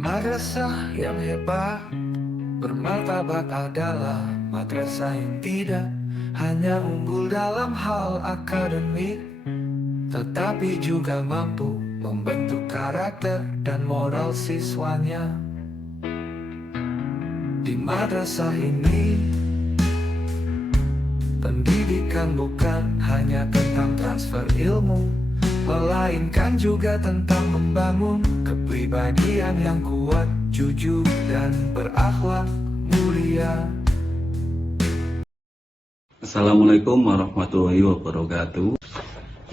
Madrasah yang hebat, bermartabat adalah madrasah yang tidak hanya unggul dalam hal akademik, tetapi juga mampu membentuk karakter dan moral siswanya. Di madrasah ini, pendidikan bukan hanya tentang transfer ilmu, melainkan juga tentang membangun kepribadian yang kuat, jujur, dan berakhlak mulia. Assalamualaikum warahmatullahi wabarakatuh.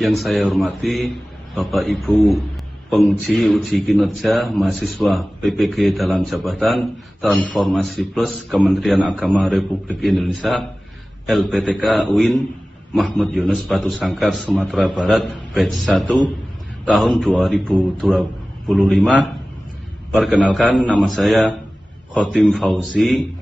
Yang saya hormati Bapak Ibu penguji uji kinerja mahasiswa PPG dalam jabatan Transformasi Plus Kementerian Agama Republik Indonesia LPTK UIN Mahmud Yunus Batu Sangkar Sumatera Barat batch 1 tahun 2025. Perkenalkan, nama saya Khotim Fauzi.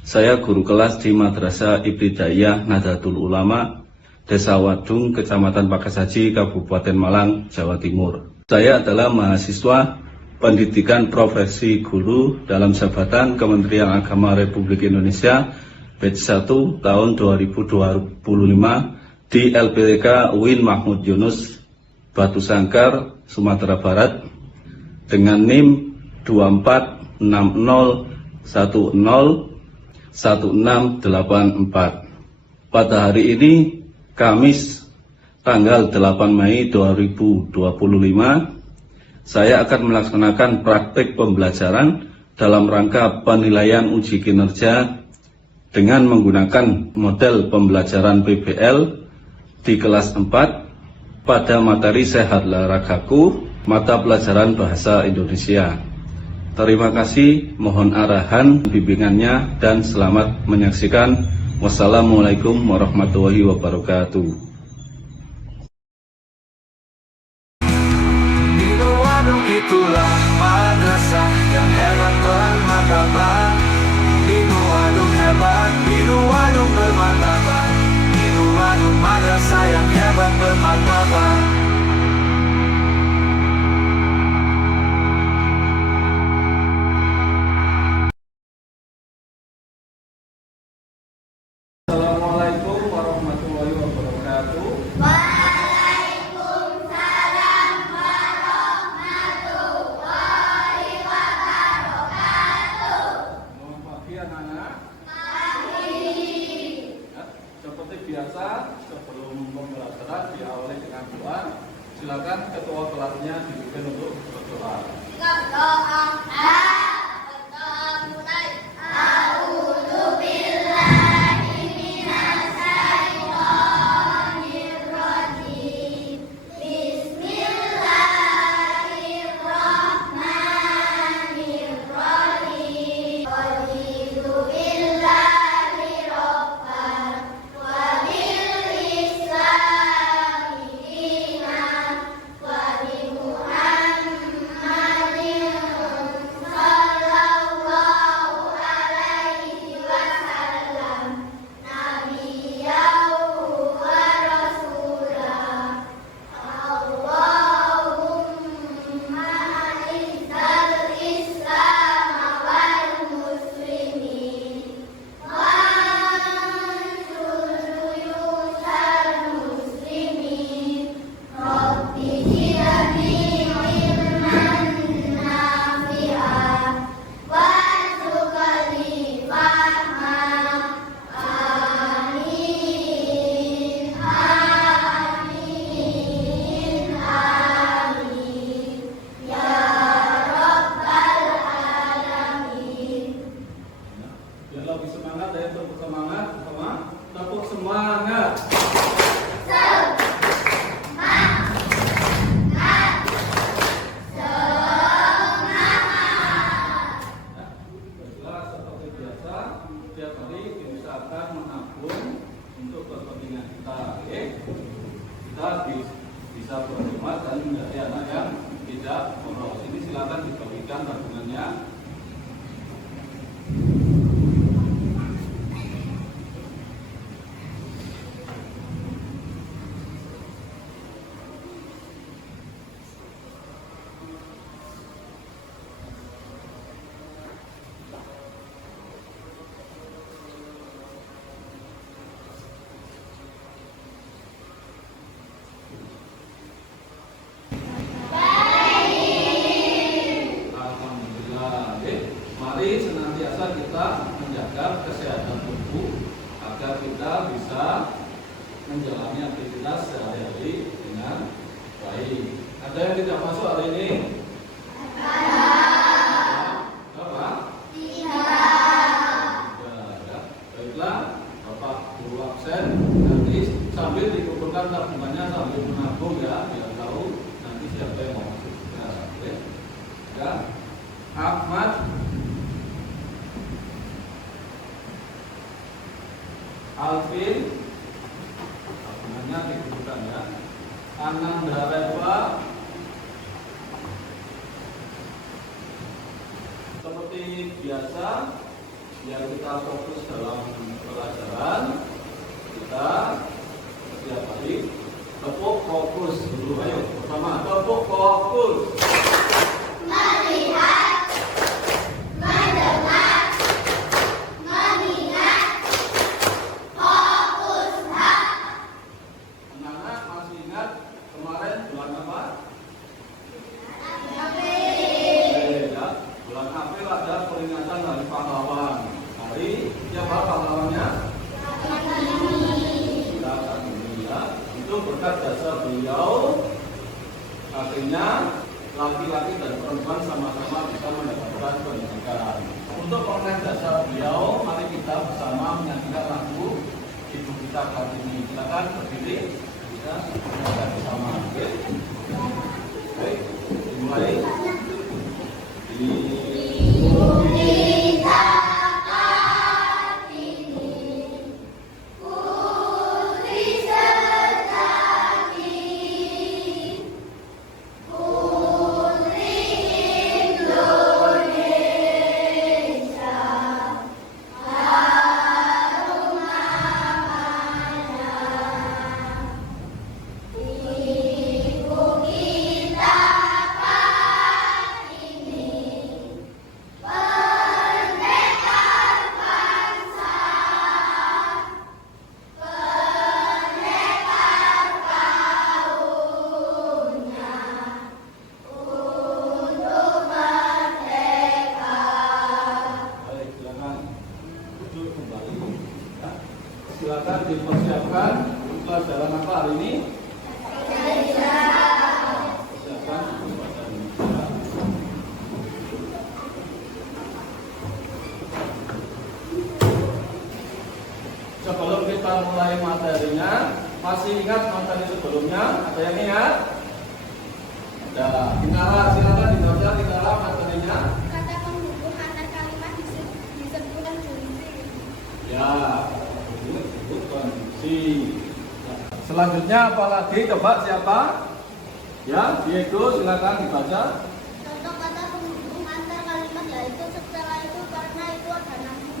Saya guru kelas di Madrasah Ibtidaiyah Nahdlatul Ulama Desa Wadung, Kecamatan Pakasaji, Kabupaten Malang, Jawa Timur. Saya adalah mahasiswa pendidikan profesi guru dalam jabatan Kementerian Agama Republik Indonesia batch 1 tahun 2025 di LPTK UIN Mahmud Yunus Batu Sangkar, Sumatera Barat dengan NIM 2460101684. Pada hari ini, Kamis tanggal 8 Mei 2025, saya akan melaksanakan praktik pembelajaran dalam rangka penilaian uji kinerja dengan menggunakan model pembelajaran PBL di kelas 4 pada materi Sehat Laragaku, mata pelajaran Bahasa Indonesia. Terima kasih, mohon arahan bimbingannya dan selamat menyaksikan. Wassalamualaikum warahmatullahi wabarakatuh. Di Wadung itulah madrasah yang hebat bermartabat. Di Wadung hebat, di Wadung bermartabat. Di Wadung madrasah yang hebat bermartabat. Assalamualaikum warahmatullahi wabarakatuh. Waalaikumsalam warahmatullahi wabarakatuh. Selamat pagi anak-anak. Ya, seperti biasa, sebelum pembelajaran diawali dengan doa. Silakan ketua kelasnya dipimpin untuk berdoa. Berdoa. Lebih semangat, ya, tepuk semangat, tepuk semangat. Baiklah, seperti biasa, setiap hari diusahakan menabung untuk kepentingan kita. Oke? Kita bisa berhemat dan menjadi anak yang tidak boros. Ini silakan dibagikan tabungannya. Ada yang tidak masuk hari ini? Apa? Ya. Baiklah, Bapak Guru absen. Nanti sambil dikumpulkan tabungannya sambil menabung ya, biar tahu nanti siapa yang mau masuk. Ya, oke. Ya. Ahmad, Alvin, tabungannya dikumpulkan ya. Ananda Reva, seperti biasa, biar kita fokus dalam pelajaran, kita setiap hari tepuk fokus dulu. Ayo, pertama tepuk fokus. Melihat, mendengar, mengingat, fokus hak. Anak-anak masih ingat kemarin bulan apa? Ya, bulan April ada peringatan Hari Pahlawan. Hari siapa pahlawannya? Kita Kartini ya. Itu berkat jasa beliau, akhirnya laki-laki dan perempuan sama-sama bisa mendapatkan pendidikan. Untuk mengenang jasa beliau, mari kita bersama menyanyikan lagu Ibu Kita Kartini. Silakan berdiri, kita menyanyikan bersama. Oke, baik, dimulai. Ibu kita Kartini, putri sejati, putri Indonesia, harum namanya. Ibu kita Kartini, pendekar bangsa, pendekar kaumnya, untuk merdeka. Baik, silakan duduk kembali. Ya. Silakan dipersiapkan untuk pelajaran apa hari ini? Persiapkan untuk bahasa Indonesia. Sebelum kita mulai materinya, masih ingat materi sebelumnya? Ada yang ingat? Ada. Dinara, silakan dibaca Dinara materinya. Kata penghubung antar kalimat disebutkan kunci. Ya, itu kondisi. Selanjutnya apa lagi? Coba siapa? Ya, Diego silakan dibaca. Contoh kata penghubung antar kalimat yaitu setelah itu, karena itu, ada namun.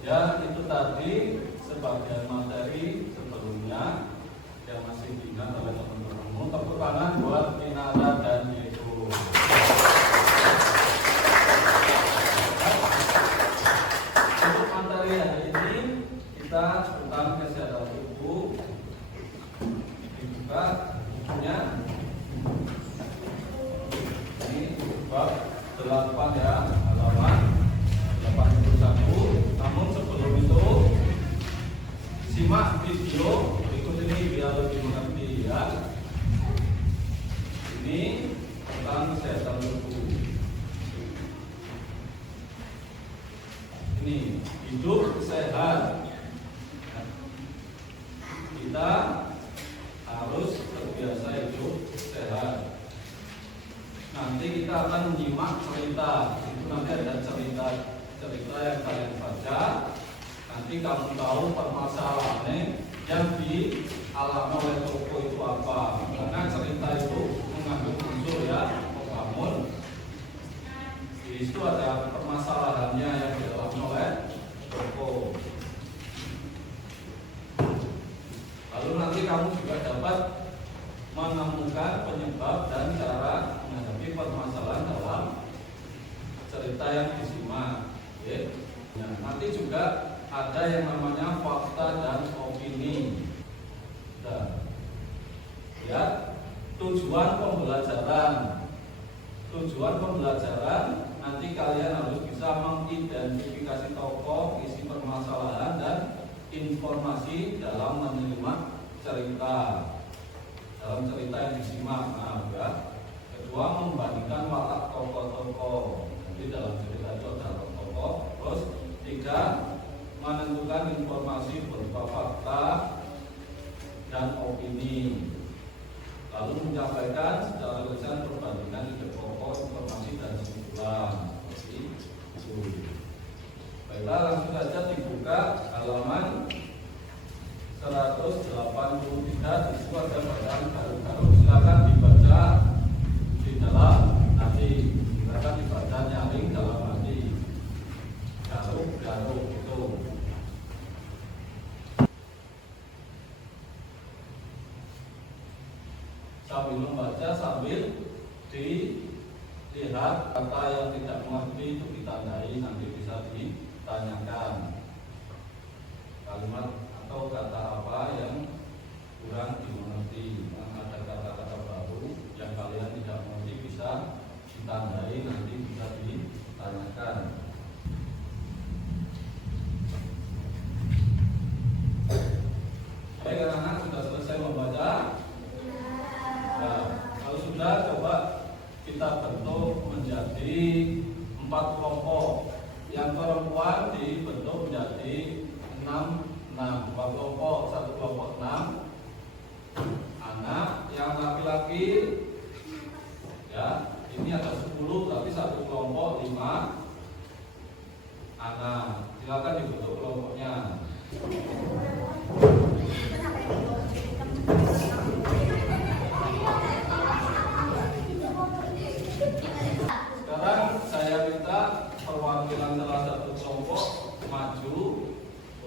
Ya, itu tadi sebagian materi sebelumnya yang masih diingat oleh teman-teman. Tepuk tangan buat Inara dan Diego. Untuk materi hari ini kita tentang kesehatan tubuh. Dibuka bukunya. Ini bab 8 ya, halaman 81. Namun sebelum itu simak video berikut ini biar lebih mengerti ya. Ini tentang kesehatan tubuh. Ini hidup sehat. Kita harus terbiasa hidup sehat. Nanti kita akan menyimak cerita. Itu nanti ada cerita yang kalian baca. Nanti kamu tahu permasalahannya yang dialami oleh toko itu apa. Karena cerita itu mengandung unsur ya, membangun. Di situ ada permasalahannya yang dialami oleh toko. Lalu nanti kamu juga dapat menemukan penyebab dan cara menghadapi permasalahan dalam cerita yang disimak. Ya. Nah, nanti juga ada yang namanya fakta dan opini. Nah, ya, tujuan pembelajaran. Tujuan pembelajaran nanti kalian harus bisa mengidentifikasi tokoh, isi permasalahan dan informasi dalam menerima cerita. Dalam dalam cerita yang disimak. Nah, ya. Kedua, membandingkan watak tokoh-tokoh. Jadi dalam cerita itu ada tokoh. Terus tiga, menentukan informasi berupa fakta dan opini. Lalu menyampaikan secara lisan perbandingan ide pokok, informasi dan kesimpulan. Seperti itu. Baiklah, langsung saja dibuka halaman 183. Di situ ada bacaan garuk-garuk. Silakan dibaca di dalam hati. Silakan dibaca nyaring dalam hati. Garuk-garuk itu. Sambil membaca, sambil dilihat kata yang tidak mengerti itu ditandai, nanti bisa ditanyakan kalimat atau kata apa yang kurang dimengerti. Ada kata-kata baru yang kalian tidak mengerti bisa ditandai, nanti bisa ditanyakan. Baik, anak-anak sudah selesai membaca? Nah, kalau sudah, coba kita bentuk menjadi 4 kelompok. Yang perempuan dibentuk menjadi 6 kelompok. 1 kelompok 6 anak. Yang laki-laki ya, ini ada 10, tapi 1 kelompok 5 anak. Silakan dibentuk kelompoknya. Sekarang saya minta perwakilan salah satu kelompok maju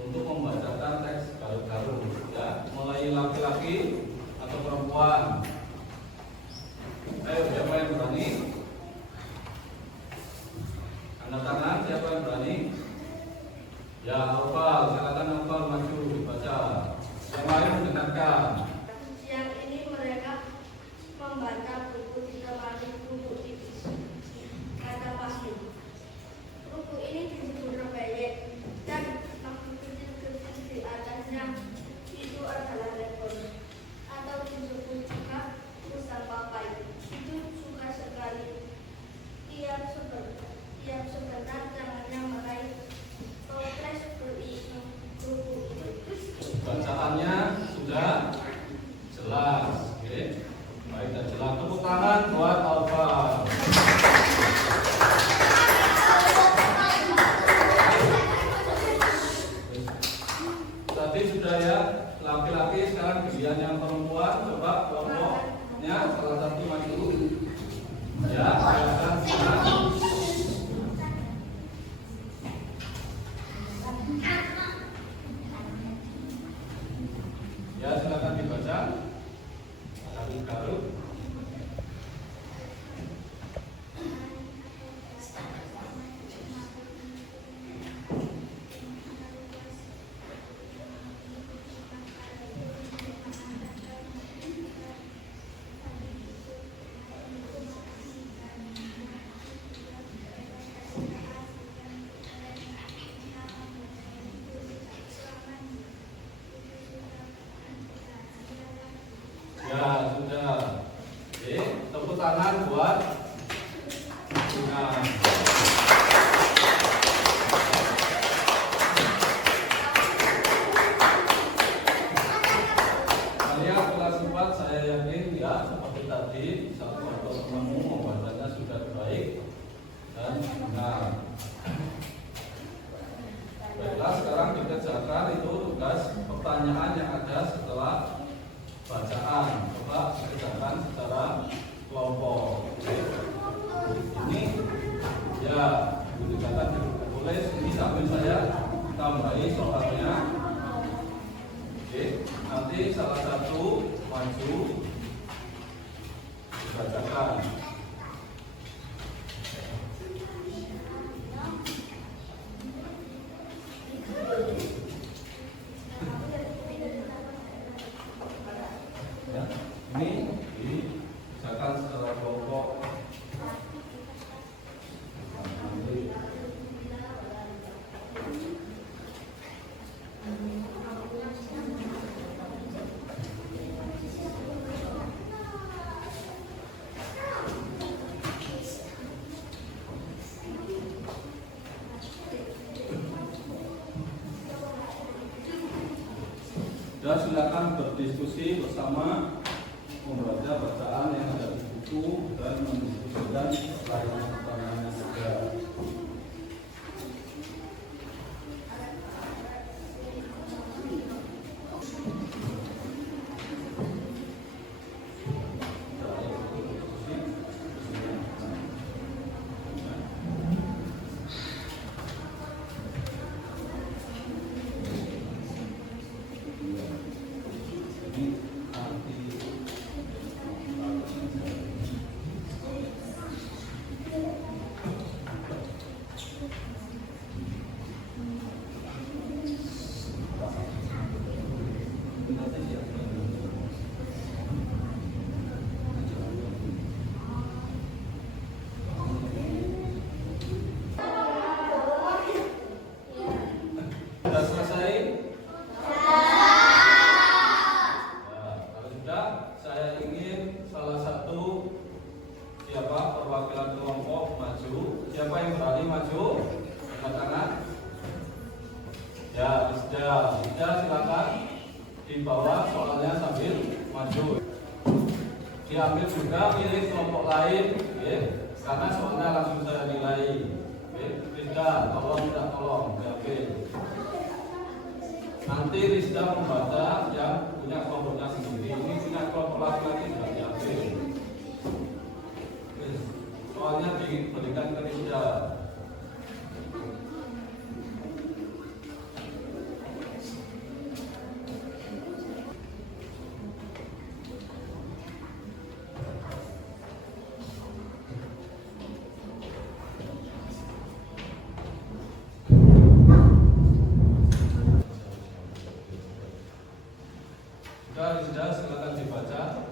untuk membacakan teks garuk-garuk, ya, mulai laki-laki atau perempuan. Ayo, siapa yang berani? Angkat tangan, siapa yang berani? Ya, Alfal, silakan Alfal maju dibaca. Yang lain mendengarkan. Siang ini mereka membaca buku ditemani buku tipis. Kata pasti. Buku ini disebut Rebellion dan maksud kecil-kecil di atasnya itu adalah rekor atau disebut juga Ustaz Papai. Itu suka sekali. Tiap sebentar tangannya meraih toples berisi buku itu. Bacaannya sudah jelas, oke? Baik dan jelas. Tepuk tangan buat Alfal. Tadi sudah ya, laki-laki, sekarang giliran yang perempuan. Coba kelompoknya salah satu maju. Ya, silakan. Ya, silakan dibaca. Garuk-garuk. Ya, sudah. Oke, tepuk tangan buat Bunga. Kalian kelas 4 saya yakin ya, seperti tadi satu kelompok temanmu membacanya sudah baik dan benar. Baiklah, sekarang dikerjakan itu tugas pertanyaan yang ada setelah bacaan. Coba dikerjakan secara kelompok. Ini ya, dikerjakan ditulis. Ini sambil saya tambahi soalnya. Oke, nanti salah satu maju dibacakan. Ya, ini dikerjakan secara kelompok. silakan berdiskusi bersama, membaca bacaan yang ada di buku dan mendiskusikan pertanyaan-pertanyaannya juga. Sudah selesai? Kalau sudah, saya ingin salah satu siapa perwakilan kelompok maju. Siapa yang berani maju? Angkat tangan. Ya, sudah silakan dibawa soalnya sambil maju. Diambil juga milik kelompok lain, ya, karena soalnya langsung saya nilai. Rizda, tolong diambil. Nanti Rizda membaca yang punya kelompoknya sendiri. Ini punya kelompok laki-laki sudah diambil. Soalnya diberikan ke Rizda. Rizda, silakan dibaca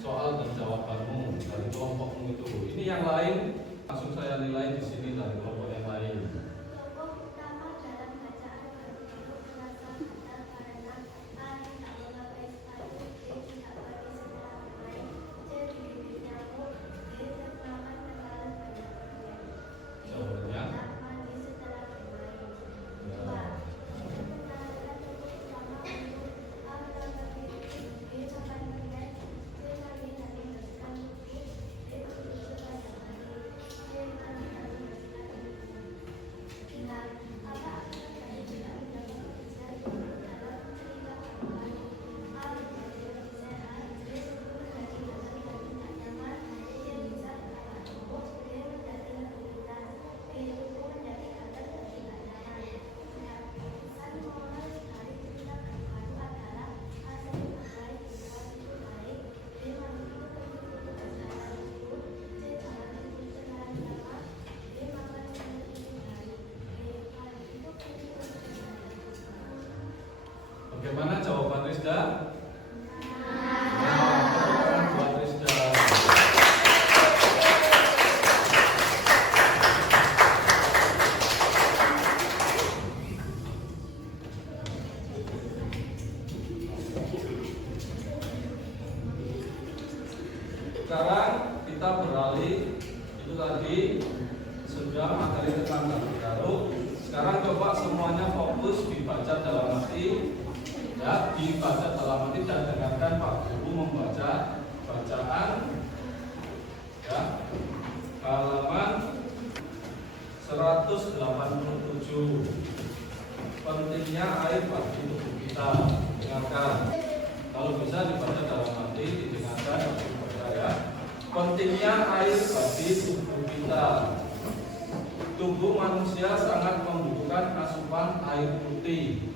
soal dan jawabanmu dari kelompokmu itu. Ini yang lain langsung saya nilai di sini dari kelompok yang lain. Kelompok pertama dalam bacaan berbentuk rasa sadar karena A tidak memakai sepatu, B tidak pakai setelah bermain, C digigit nyamuk, D termakan makanan banyak permen, D Jawabannya? tidak mandi setelah bermain. Ya. 2. Mengenalkan topik utama untuk A menanggapi itu, B makan permen, C mandi dan membersihkan buku, D duduk sepanjang hari, C mandi dan membersihkan buku. 3. Apa alasan dari tidak mendapat kerja di dalam ketika kandungan? A. Menjadi lebih sehat, B. Subur dari badan dan tidak nyaman, C. Bisa berkata cukup, D. Menjadi lebih ringan, B. Tubuh menjadi gatal dan tidak nyaman. 4. Pesan moral dari cerita baru adalah A. Sering berbaik di luar itu baik, B. Makhluk itu perlu tugas secara libur, C. Jangan tidur terlalu lama, D. Makan senyum itu baik, D. Makhluk itu perlu tugas secara libur. Bagaimana jawaban Rizda? Nah, buat Rizda. Sekarang kita beralih, itu tadi sudah materi tentang tarik garuk. Sekarang coba semuanya fokus dibaca dalam hati, ya, dibaca dalam hati dan dengarkan Pak Guru membaca bacaan, ya, halaman 187. Pentingnya air bagi tubuh kita. Dengarkan. Kalau bisa dibaca dalam hati, didengarkan, dibaca, ya. Pentingnya air bagi tubuh kita. Tubuh manusia sangat membutuhkan asupan air putih.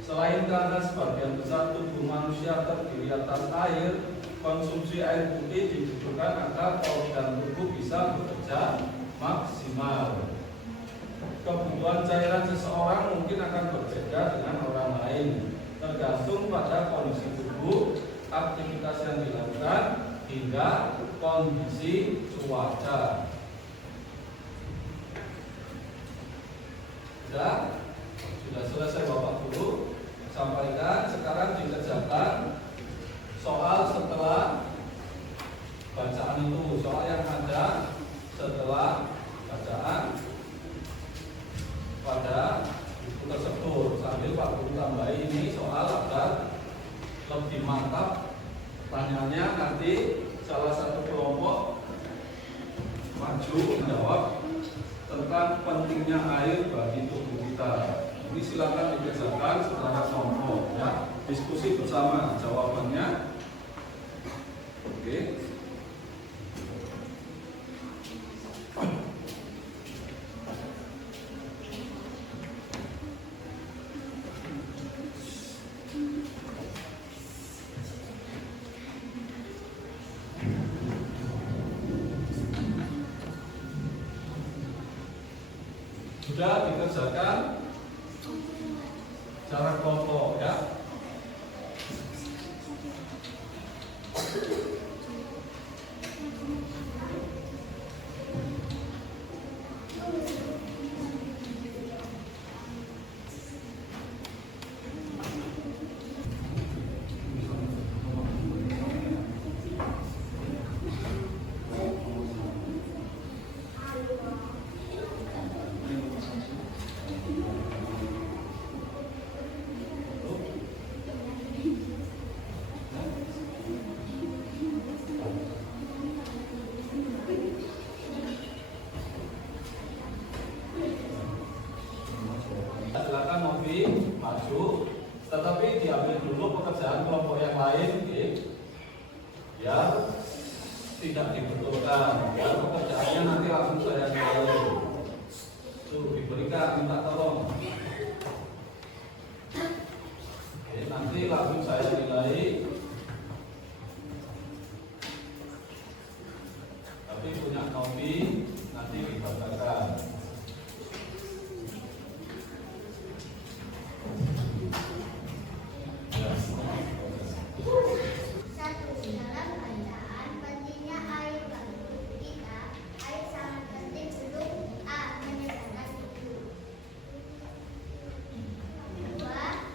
Selain karena sebagian besar tubuh manusia terdiri atas air, konsumsi air putih dibutuhkan agar organ tubuh bisa bekerja maksimal. Kebutuhan cairan seseorang mungkin akan berbeda dengan orang lain, tergantung pada kondisi tubuh, aktivitas yang dilakukan, hingga kondisi cuaca. Sudah selesai Bapak Guru sampaikan. Sekarang dikerjakan soal setelah bacaan itu, soal yang ada setelah bacaan pada buku tersebut. Sambil Pak Guru tambahin, ini soal ada lebih mantap tanyanya, nanti salah satu kelompok maju menjawab tentang pentingnya air bagi tubuh kita. Ini silakan dikerjakan secara kelompok ya, diskusi bersama jawabannya. Oke. Sudah dikerjakan cara kelompok ya. Silakan Novi maju, tetapi diambil dulu pekerjaan kelompok yang lain, biar tidak dibetulkan. Ya, pekerjaannya nanti langsung saya nilai. Tuh diberikan, minta tolong. Nanti langsung saya nilai. Tapi punya Novi nanti dibatalkan. Satu, dalam bacaan pentingnya air bagi tubuh kita. Air sangat penting untuk A. Menyegarkan tubuh. 2.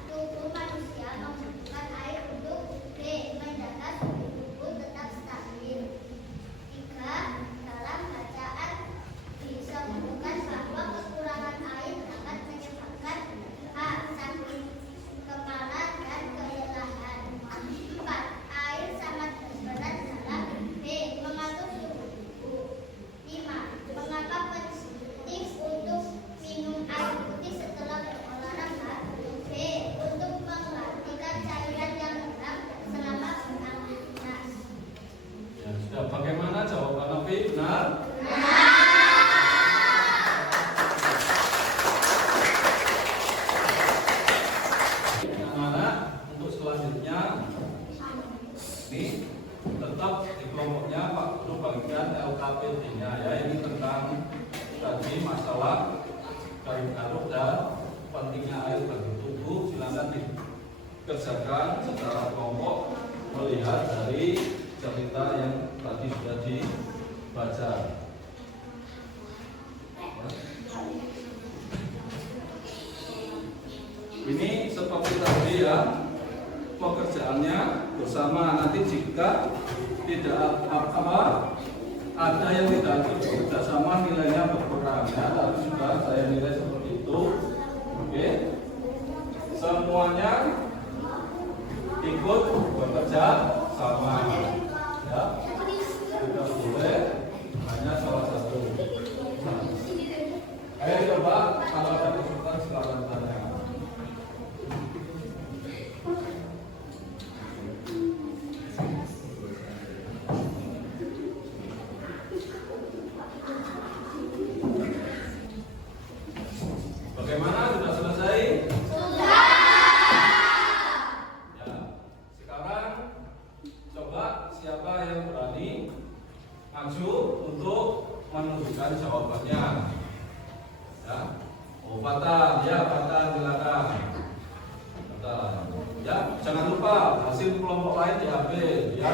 Tubuh manusia membutuhkan air untuk B. Menjaga suhu tubuh tetap stabil. 3. Dalam bacaan disebutkan bahwa kekurangan air dapat menyebabkan A. Sakit kepala dan kelelahan. 4. Air sangat berperan dalam B. Mengatur suhu tubuh. 5. Mengapa penting untuk minum air putih setelah berolahraga? B. Untuk mengeluarkan cairan yang hilang selama beraktivitas. Ya, sudah. Bagaimana jawaban Novi? Benar? Anak-anak, untuk selanjutnya ini tetap di kelompoknya Pak Guru bagikan LKPD-nya ya, ini tentang tadi masalah garuk-garuk dan pentingnya air bagi tubuh. Silakan dikerjakan secara kelompok melihat dari cerita yang tadi sudah dibaca. Ini seperti tadi ya, pekerjaannya bersama. Nanti jika tidak ada yang tidak bekerja sama, nilainya berkurang ya. Tadi sudah saya nilai seperti itu. Oke, semuanya ikut bekerja sama ya. Tidak boleh hanya salah satu. Ayo coba kalau ada kesulitan silakan tanya. Bagaimana? Sudah selesai? Sudah. Ya. Sekarang coba siapa yang berani maju untuk menunjukkan jawabannya. Ya. Oh, Fatan. Ya, Fatan silakan. Fatan. Ya, jangan lupa hasil kelompok lain diambil ya.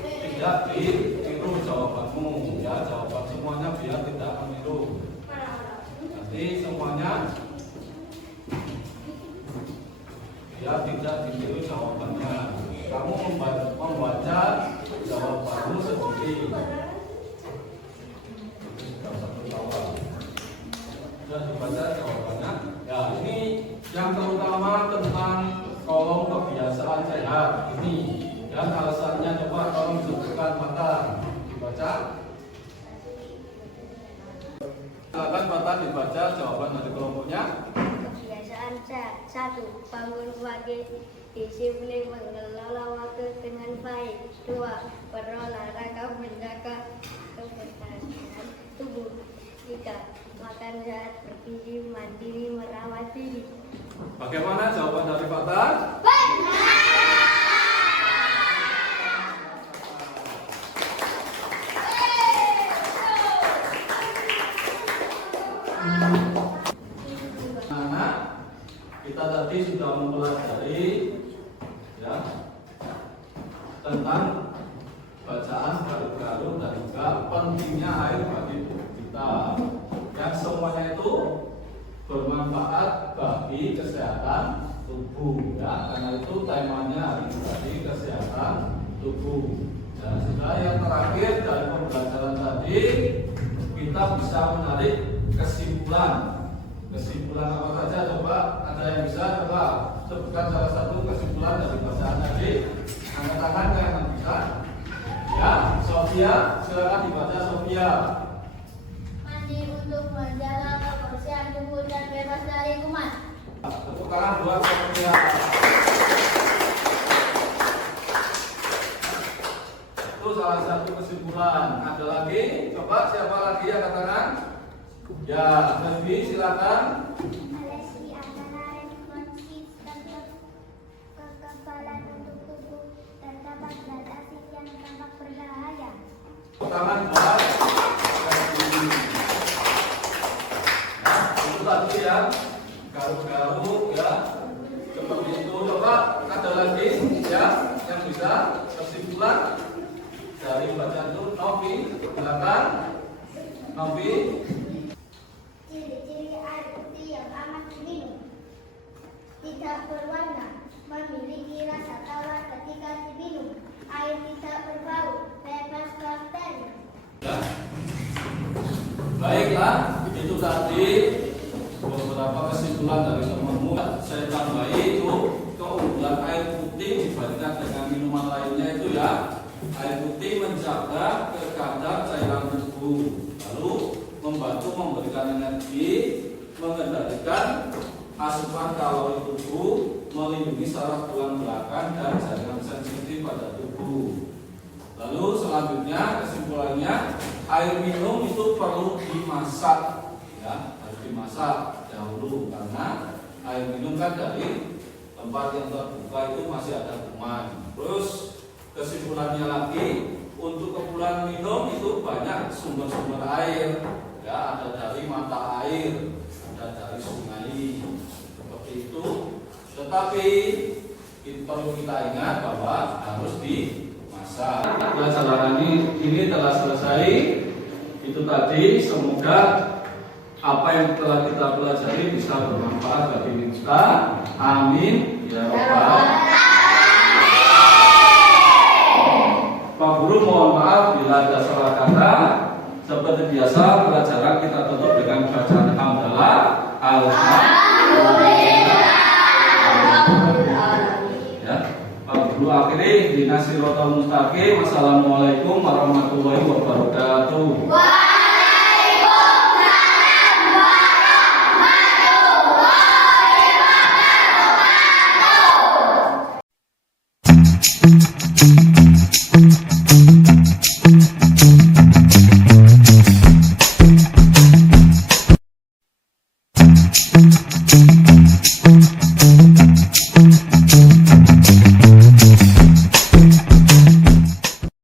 Tidak ditiru jawabanmu ya, jawaban semuanya biar tidak meniru. Nanti semuanya ya tidak ditiru jawabannya. Kamu membaca jawabanmu sendiri. Sudah dibaca jawabannya. Ya, ini yang terutama tentang kolom kebiasaan sehat. Ya, ini. Dan alasannya coba tolong disebutkan Fatan. Dibaca. Silakan Fatan dibaca jawaban dari kelompoknya. Kebiasaan 1. Bangun pagi, disiplin mengelola waktu dengan baik. 2. Berolahraga menjaga kebersihan tubuh. 3. Makan sehat, bergizi, mandiri, merawat diri. Bagaimana jawaban dari Fatan? Anak, kita tadi sudah mempelajari ya tentang bacaan garu-garu dan juga pentingnya air bagi tubuh kita. Yang semuanya itu bermanfaat bagi kesehatan tubuh ya, karena itu temanya hari ini tadi kesehatan tubuh. Dan sudah yang terakhir dari pembelajaran tadi kita bisa menarik kesimpulan. Kesimpulan apa saja coba? Ada yang bisa coba sebutkan salah satu kesimpulan dari bacaan tadi? Angkat tangan yang bisa. Ya, Sofia, silakan dibaca Sofia. Mandi untuk menjaga kebersihan tubuh dan bebas dari kuman. Tepuk tangan buat Sofia. Itu salah satu kesimpulan. Ada lagi? Coba siapa lagi yang katakan? Ya, Mesbi silakan. Alesi antara konsisten kekebalan untuk tubuh dan dapat zat asid yang tampak berbahaya. Tangan buat Mesbi. Nah, itu tadi ya, garu-garu ya, seperti itu. Coba ada lagi ya yang bisa kesimpulan dari bacaan itu. Novi, silakan. Novi. Ciri-ciri air putih yang aman diminum: tidak berwarna, memiliki rasa tawar ketika diminum, air tidak berbau, bebas bakteri. Ya. Baiklah, itu tadi beberapa kesimpulan dari temanmu. Saya tambahi itu keunggulan air putih dibandingkan dengan minuman lainnya itu ya. Air putih menjaga kadar cairan tubuh, lalu membantu memberikan energi, mengendalikan asupan kalori tubuh, melindungi saraf tulang belakang dan jaringan sensitif pada tubuh. Lalu selanjutnya kesimpulannya, air minum itu perlu dimasak, ya harus dimasak dahulu karena air minum kan dari tempat yang terbuka itu masih ada kuman. Terus kesimpulannya lagi, untuk keperluan minum itu banyak sumber-sumber air, ya ada dari mata air, ada dari sungai, seperti itu. Tetapi perlu kita ingat bahwa harus dimasak. Pelajaran ini telah selesai. Itu tadi, semoga apa yang telah kita pelajari bisa bermanfaat bagi kita. Amin ya rabbal. Pak Guru mohon maaf bila ada salah kata. Seperti biasa pelajaran kita tutup dengan bacaan hamdalah. Alhamdulillah. Ya, Pak Guru akhiri di Nasiratul Mustaqim. Wassalamualaikum warahmatullahi wabarakatuh.